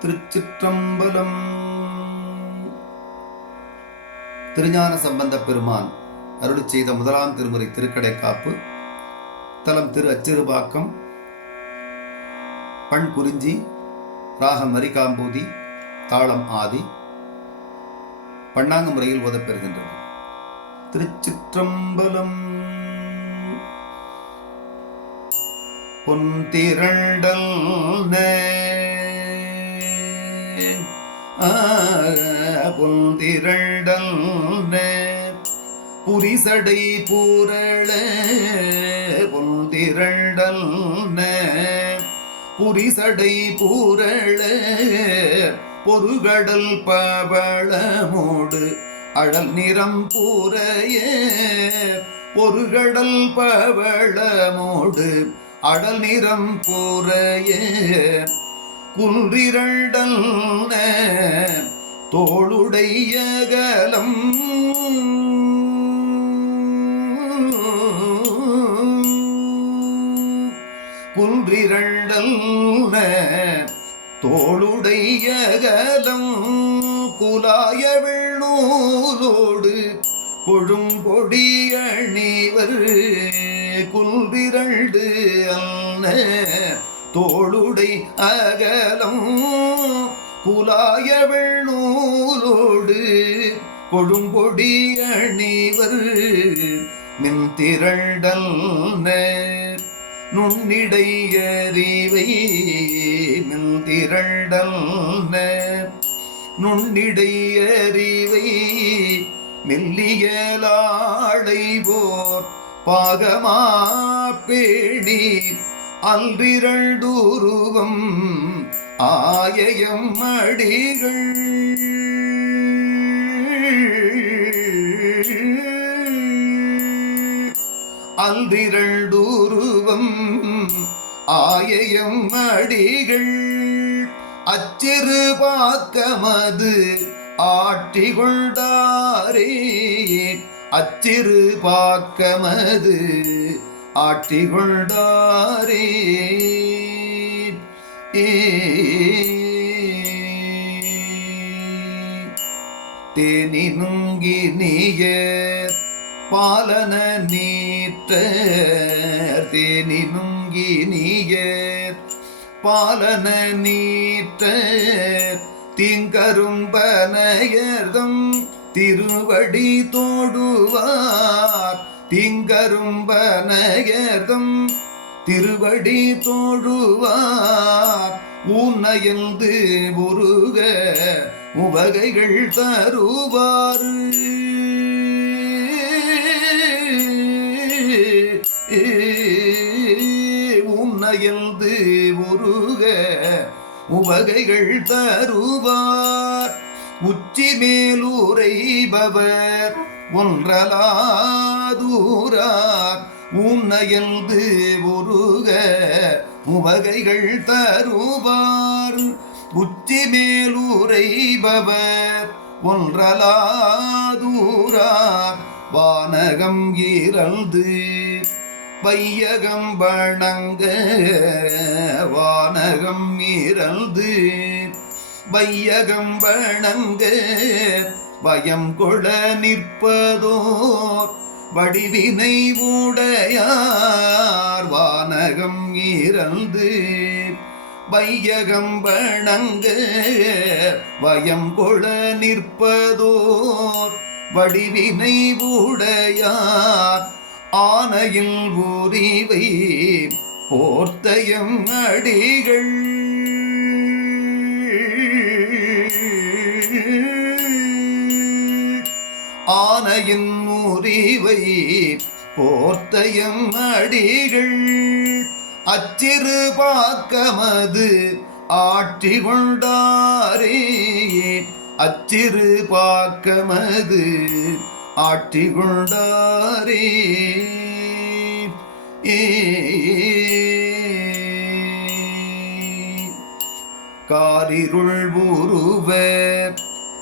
திருச்சிற்றம்பலம். திருஞான சம்பந்த பெருமான் அருள் செய்த முதலாம் திருமுறை திருக்கடை காப்பு தலம் திரு அச்சிறுபாக்கம். பண் குறிஞ்சி ராகம் மரிகாம்பூதி தாளம் ஆதி பண்ணாங்க முறையில் ஓதப்பெறுகின்றது திருச்சிற்றம்பலம். பொன் திரண்டல் திரண்டல் புரிசடை பூரள பொன் புரிசடை பூரள பொருகடல் பவளமோடு அழல் நிறம் பூரைய பொருகடல் பவளமோடு அடல் நிறம் பூரைய குன்றிரண்டல் தோளுடைய கலம் குன்றிரண்டல் தோளுடைய கலம் குலாய வெள்ளூரோடு கொழும்பொடி அணிவர். குன்றிரண்டு அல்ல தோளுடை அகலம் குலாய வெள்ளூலோடு கொழும்பொடி அணிவர் மின் திரண்டல் நுண்ணிடையறிவை மின் திரண்டல் நுண்ணிடையறிவை மெல்லியலாடை போர் பாகமா பேணி அன்றிரண்டூருவம் ஆயயம் அடிகள். அன்றிரண்டூருவம் ஆயயம் அடிகள். அச்சிறு பாக்கமது ஆட்டி கொண்டாரே அச்சிறு பாக்கமது ஆட்டி கொண்டாரே தேனினுங்கி நீய பாலன நீற்ற. தேனினுங்கி நீய பாலன நீற்ற. திங்கரும்பனையர்தம் திருவடி தோடுவார். திங்கரும்பனையர்தம் திருவடி தோழுவார். உன்னையந்து உருக உவகைகள் தருவார். உன்னையந்து உருக உவகைகள் தருவார். உச்சி மேலூரைபவர் ஒன்றலாதூரார். உன்னையல்து உருக உவகைகள் தருவார். உச்சி மேலூரைபவர் ஒன்றலாதூரார். வானகம் ஈரல்து பையகம் வணங்க வானகம் ஈரல்து பையகம் வணங்க பயம் கொள நிற்பதோர் வடிவினை உடையார் வானகம் ஈரந்து வையகம் வணங்க வயம் கொள நிற்பதோர் வடிவினை உடையார் ஆனையில் உரிவை போர்த்தயம் அடிகள் ஆனையின் முறிவை போர்த்தையும் அடிகள். அச்சிறு பாக்கமது ஆட்சி கொண்டாரே அச்சிறு பாக்கமது ஆட்சி கொண்டாரே. ஏ. காரிருள் உருவ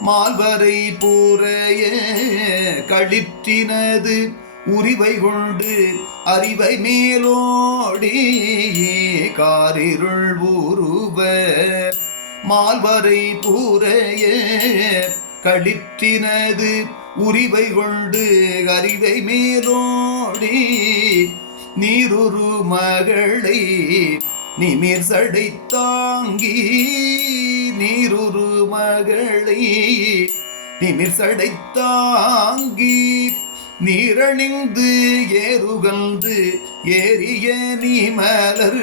மால்வரை பூரைய களிற்றினது உரிவை கொண்டு அறிவை மேலோடி காரிருள் உருவ மால்வரை பூரைய களிற்றினது உரிவை கொண்டு அறிவை மேலோடி நீருரு மகளை நிமிர் சடை தாங்கி நீருரு மகளை நிமிர் சடை தாங்கி நீரணிந்து ஏறுகழ்ந்து ஏறிய நீமலர்.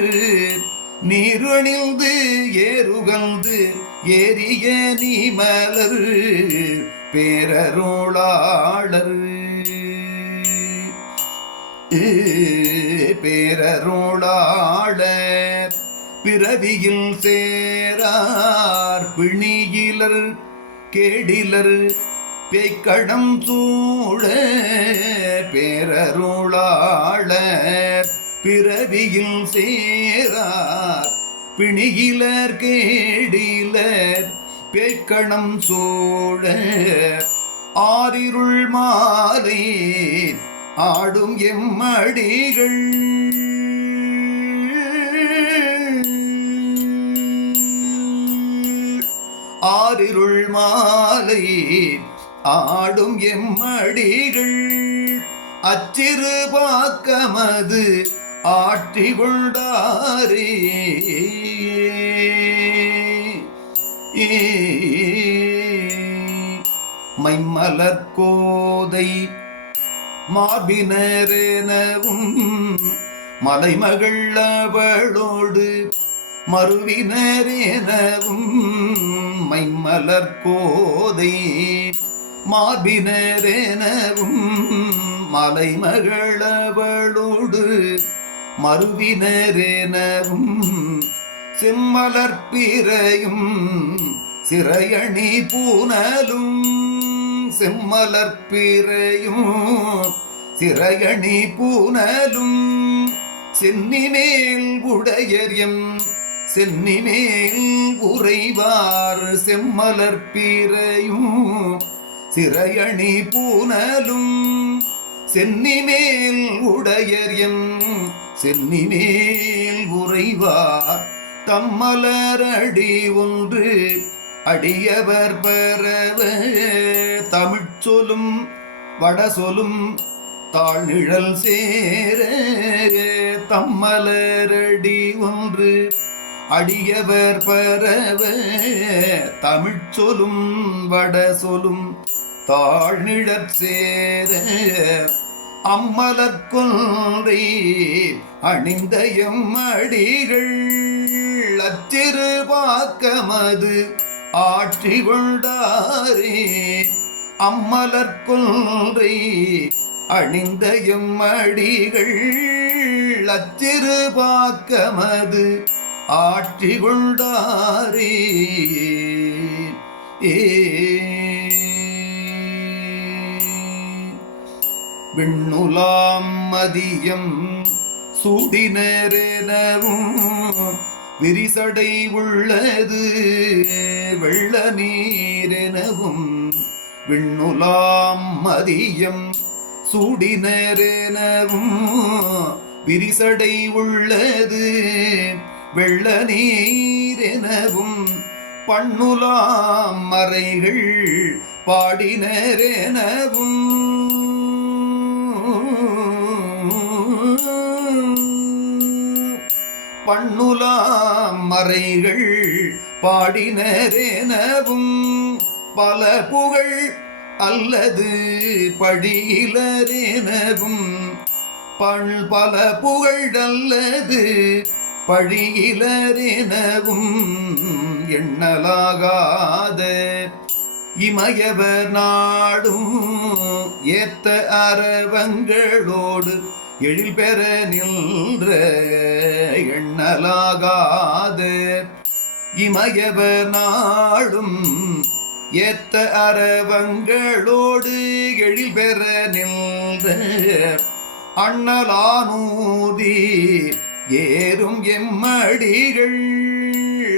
நீரணிந்து ஏறுகழ்ந்து ஏறிய நீமலர். பேரருளாளர். பேரருளாளர். பிறவியில் சேரார் பிணியிலர் கேடிலர் பேய்க்கடம் சூழ பேரருளாள பிறவியில் சேரார் பிணியிலர் கேடிலர் பேய்க்கணம் சூழ ஆரிருள் மாலை ஆடும் எம்மடிகள் ஆறிருள் மாலை ஆடும் எம்மடிகள். அச்சிறு பாக்கமது ஆற்றி கொண்டாரே மைமலர் கோதை மார்பினரெனவும் மலைமகள் அவளோடு மறுவினரெனவும் மைமலர் கோதை. மார்பினரெனவும் மலைமகளவளோடு. மறுவினரெனவும் செம்மலர்பிறையும் சிறையணி பூனலும் செம்மலர்பிறையும் சிறையணி பூனலும் சென்னிமேல் உடையரியம் சென்னிமேல் உறைவார் செம்மலர் பிறையும் சிறையணி பூனலும் சென்னிமேல் எம் சென்னிமேல் உறைவார் தம்மலரடி ஒன்று அடியவர் பெறவ. தமிழ் சொலும் வட சொலும் தாழ்நிழல் சேர. தம்மலரடி ஒன்று அடியவர் பரவ தமிழ் சொலும் வட சொலும் தாழ்நிழற் சேர அம்மலர் அணிந்த எம் அடிகள் அச்சிறு பாக்கமது ஆட்சி கொண்டாரே அம்மலர் அணிந்த எம் அடிகள் அச்சிறு பாக்கமது ஆற்றி கொண்டாரே ஏ. விண்ணுலாம் மதியம் சூடினரெனவும் விரிசடை உள்ளது. வெள்ள நீரெனவும் விண்ணுலாம் மதியம் சூடினரெனவும் விரிசடை உள்ளது. வெள்ள நீரெனவும் பண்ணுலாம் மறைகள் பாடினரெனவும் பண்ணுலாம் மறைகள் பாடினரெனவும் பல புகழ் அல்லது படியிலரெனவும் பல் பல புகழ் அல்லது பழியிலரினவும் எண்ணலாகாத இமயவர் நாடும் ஏத்த அரவங்களோடு எழில் பெற நின்ற எண்ணலாகாத இமயவர் நாடும் ஏத்த அரவங்களோடு எழில் பெற நின்ற அண்ணலானூதி ஏறும் எம்மடிகள்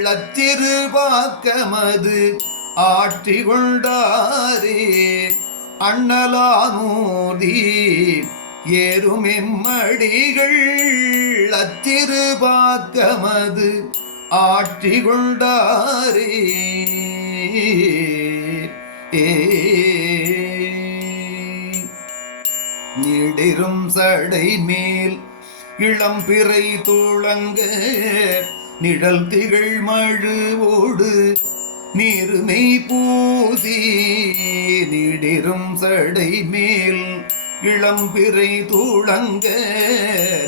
அச்சிறு பாக்கமது ஆற்றி கொண்டாரே அண்ணலானூதி ஏறும் எம்மடிகள் அச்சிறு பாக்கமது கொண்டாரே ஏடிரும் சடை மேல் இளம் பிறை துளங்க நிழல் திகழ் மழுவோடு நீருமை பூசி நீடிரும் சடை மேல். இளம் பிறை துளங்க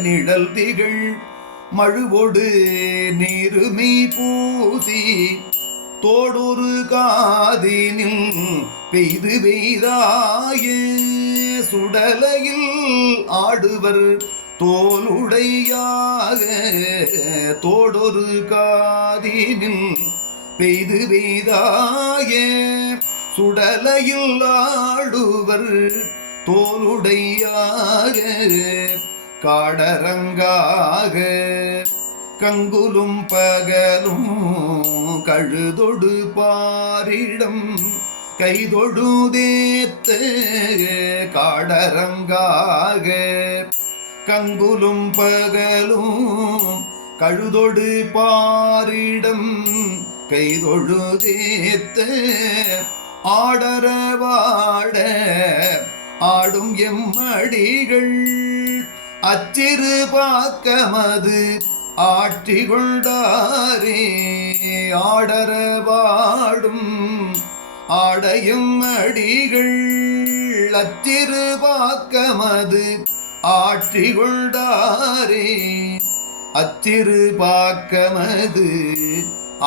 நிழல் திகழ் மழுவோடு நீருமை பூசி தோடொரு காதினில் பெய்து பெய்தாய சுடலையில் ஆடுவர். தோலுடையாக தோடொரு காதினில் பெய்து பெய்தாய சுடலையில் ஆடுவர் தோலுடையாக காடரங்காக கங்குலும் பகலும் கழுதொடு பாரிடம் கைதொழுதேத்த காடரங்காக கங்குலும் பகலும் கழுதொடு பாரிடம் கைதொழுதேத்த ஆடரவாட ஆடும் எம்மடிகள். அச்சிறு பாக்கமது ஆட்சி கொண்டாரே ஆடரவாடும் ஆடையும் அடிகள். அச்சிறு பாக்கமது ஆட்சி கொண்டாரே அத்திரு பாக்கமது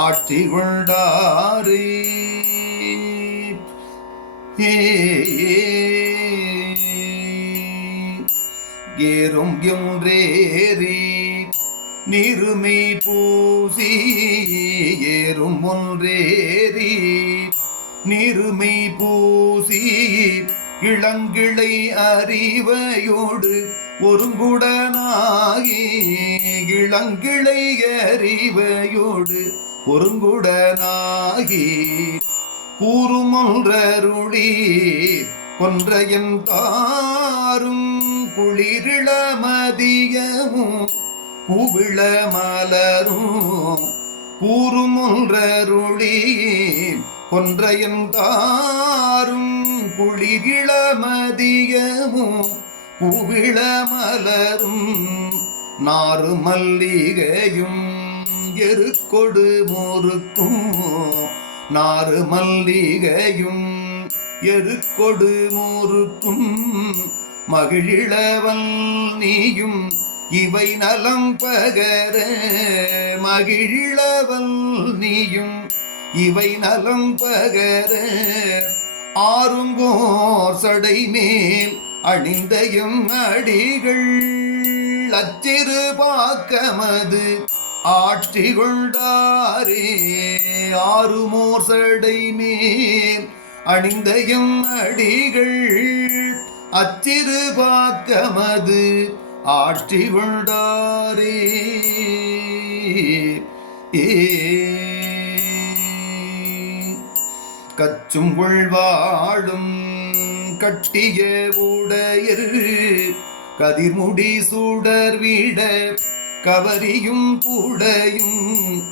ஆட்சி கொண்டாரே ஏறும் என்றேரி நிருமை பூசி ஏறும் ஒன்றேறி நிருமை பூசி இளங்கிளை அறிவையோடு ஒருங்குடனாகி இளங்கிளை அறிவையோடு ஒருங்குடனாகி கூறுமொன்றருளி கொன்றையன் தாரும் குளிரிள மதியமும் கூவிள மலரும் கூறுமொன்றருளி கொன்றையன் தாரும் குளிரிளமதியமும் கூவிள மலரும் நாறு மல்லிகையும் எருக்கொடு மோருக்கும் நாறு மல்லிகையும் எருக்கொடு மோருக்கும் மகிழிளவல் நீயும் இவை நலம் பகர மகிழிளவல் நீயும் இவை நலம் பகர ஆறுங்கோர் சடை மேல் அணிந்தயம் அடிகள். அச்சிறு பாக்கமது ஆட்சி கொண்டாரே ஆறுமோர் சடை மேல் அணிந்தயம் அடிகள். அச்சிறு பாக்கமது ஆட்சி கொண்டாரே ஏ கச்சும் உள்வாழும் கட்டிய உடையர். கதிர்முடி சூடர் வீட கவரியும் கூடையும்.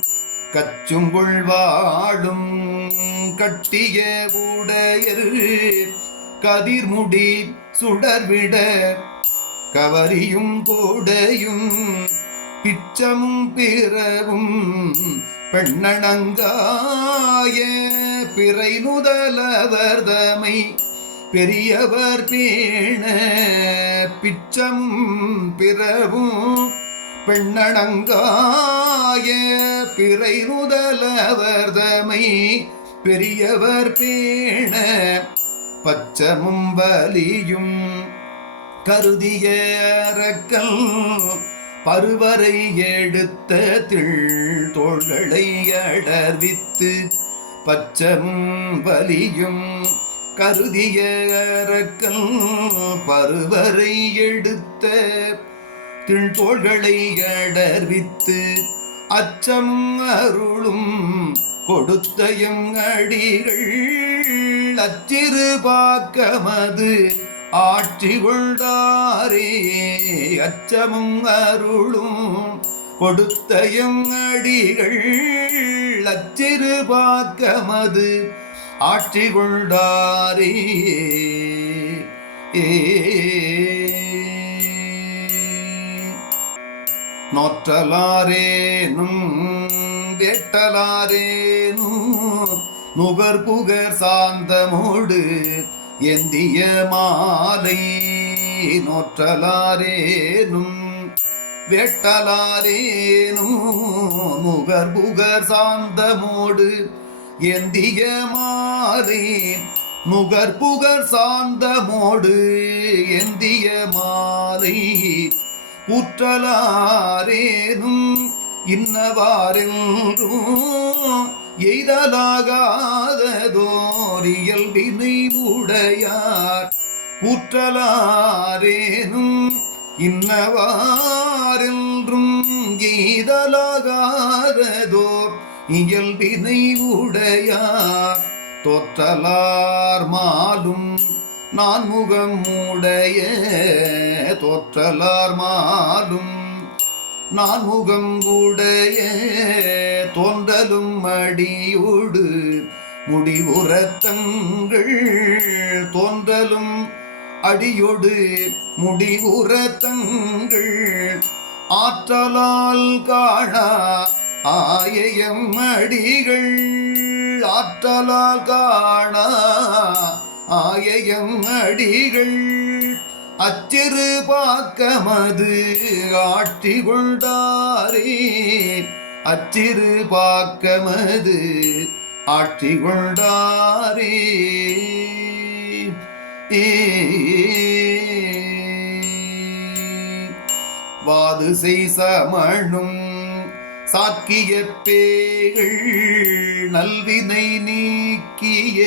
கச்சும் உள்வாழும் கட்டிய உடையர். கதிர்முடி சுடர்விட கவரியும் கூடையும். பிச்சமும் பிறவும் பெண்ணணங்காயே. பிறை முதலவர்தமை பெரியவர் பேண பிச்சம் பிறவும் பெண்ணடங்காய பிறை முதலவர்தமை பெரியவர் பேண பச்சமும் வலியும் கருதிய அரக்கல் பருவரை எடுத்த திள் தோள்களை அடர்வித்து பச்சமும் வலியும் கருதிய அரக்கல் பருவரை எடுத்த திண்போள்களை அடர்வித்து அச்சம் அருளும் கொடுத்தயம் அடிகள் அச்சிறு பாக்கமது ஆட்சி கொண்டாரே அச்சமும் அருளும் கொடுத்த எங்கடிகள் அச்சிறு பாக்கமது ஆட்சி கொண்டாரே நோற்றலாரேனும் வேட்டலாரேனும் நுகர் புகர் சாந்தமோடு எந்திய மாலை நோற்றலாரேனும் வெட்டலாரேனோ முகர் புகர் சாந்தமோடு எந்திய மாலை முகர் புகர் சாந்தமோடு எந்திய மாலை கூற்றலாரேனும் இன்னவாரென்றும் எய்தலாகாததோரியல் வினை உடையார். கூற்றலாரேனும் இன்னவாரென்றும் எய்தலாகாததோர் இயல்பினை உடையார் தொற்றலார் மாலும் நான் முகம் உடைய தொற்றலார் மாலும் நான் முகம் உடைய தோன்றலும் அடியோடு முடிவுறத்தங்கள் தோன்றலும் அடியோடு முடிவுறத்தங்கள் ஆற்றலால் காணா ஆயம் அடிகள். ஆற்றலால் காணா ஆயம் அடிகள். அச்சிறு பாக்கமது ஆட்சி கொண்டாரே. அச்சிறு பாக்கமது ஆட்சி கொண்டாரே. வாது செய் சமணும் சாக்கிய பேகள் நல்வினை நீக்கிய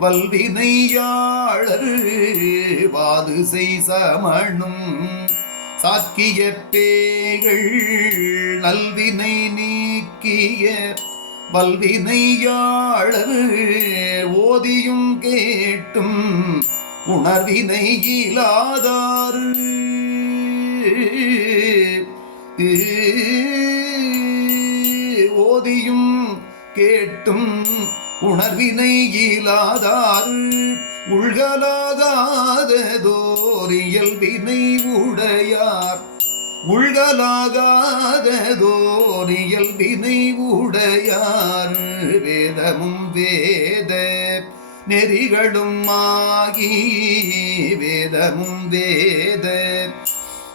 வல்வினையாளர் வாது செய் சமணும் சாக்கிய பேகள் நல்வினை நீக்கிய வல்வினையாளர் ஓதியும் கேட்டும் உணர்வினை இலாதாறு. ஓதியும் கேட்டும் உணர்வினை இலாதாறு. உள்கலாகாததோர் இயல்பினை உடையார். உள்கலாகாததோர் இயல்பினை உடையார் வேதமும் வேத நெறிகளும் ஆகி வேதமும் வேத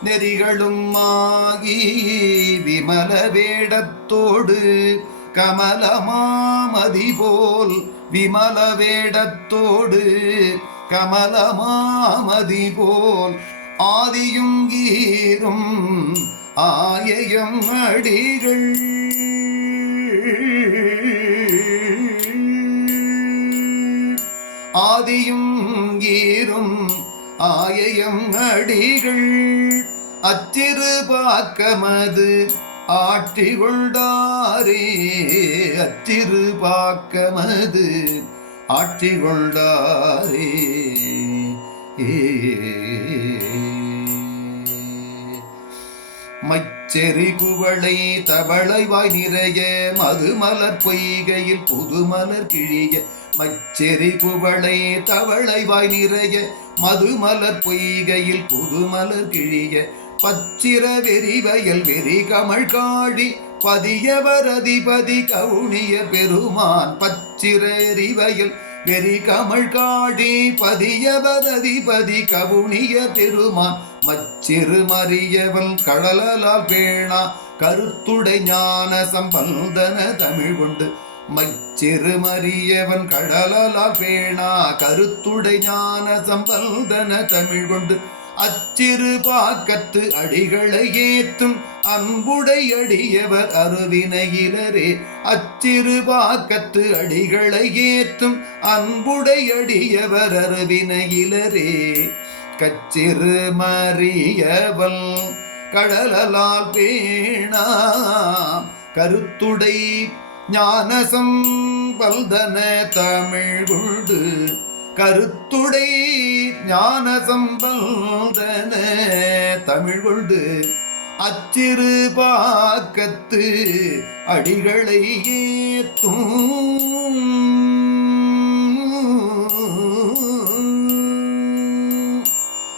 நெறிகளும் ஆகி விமல வேடத்தோடு கமலமாமதி போல் விமல வேடத்தோடு கமலமாமதி போல் ஆதியும் கீரும் ஆயையும் அடிகள். ஆதியும் கீரும் ஆயையும் அடிகள். அச்சிறு பாக்கமது ஆட்சி கொண்டாரே அச்சிறு பாக்கமது ஆட்சி கொண்டாரே ஏ செறிகுவளை தவளைவாய் நிறைய மதுமலர் பொய்கையில் புதுமலர் கிழிய மச்செறி குவளை தவளை நிறைய மதுமலர் பொய்கையில் புதுமலர் கிழிய பச்சிர வெறிவயல் வெறி கமழ் காழி பதியவரதிபதி கவுனிய பெருமான் பச்சிர எரிவயல் வெறி கமல் காடி பதியவரதிபதி கவுனிய பெருமான். மச்சிறு மறியவன் கடலால் பேணா கருத்துடை ஞான சம்பந்தன தமிழ் கொண்டு. மச்சிறு மறியவன் கடலால் பேணா கருத்துடை ஞான சம்பந்தன தமிழ் கொண்டு. அச்சிறு பாக்கத்து அடிகளை ஏத்தும் அன்புடையடியவர் அருவினையிலரே. அச்சிறு பாக்கத்து அடிகளை ஏத்தும் அன்புடையடியவர் அருவினையிலரே. கச்சிறு மறியவல் கடலால் பேணா. கருத்துடை ஞானசம் பல்தன தமிழ் கொண்டு கருத்துடை ஞான சம்பந்தன தமிழ் கொண்டு அச்சிறு பாக்கத்து அடிகளை ஏத்தும்.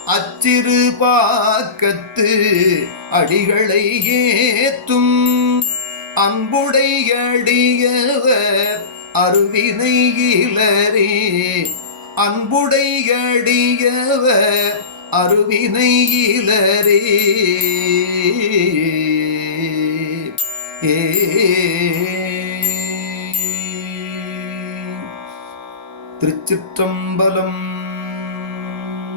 அச்சிறு பாக்கத்து அடிகளை ஏத்தும். அன்புடையடியவர் அருவினை இளரே அன்புடையடியவர் அருவினை இலரே. திருச்சிற்றம்பலம்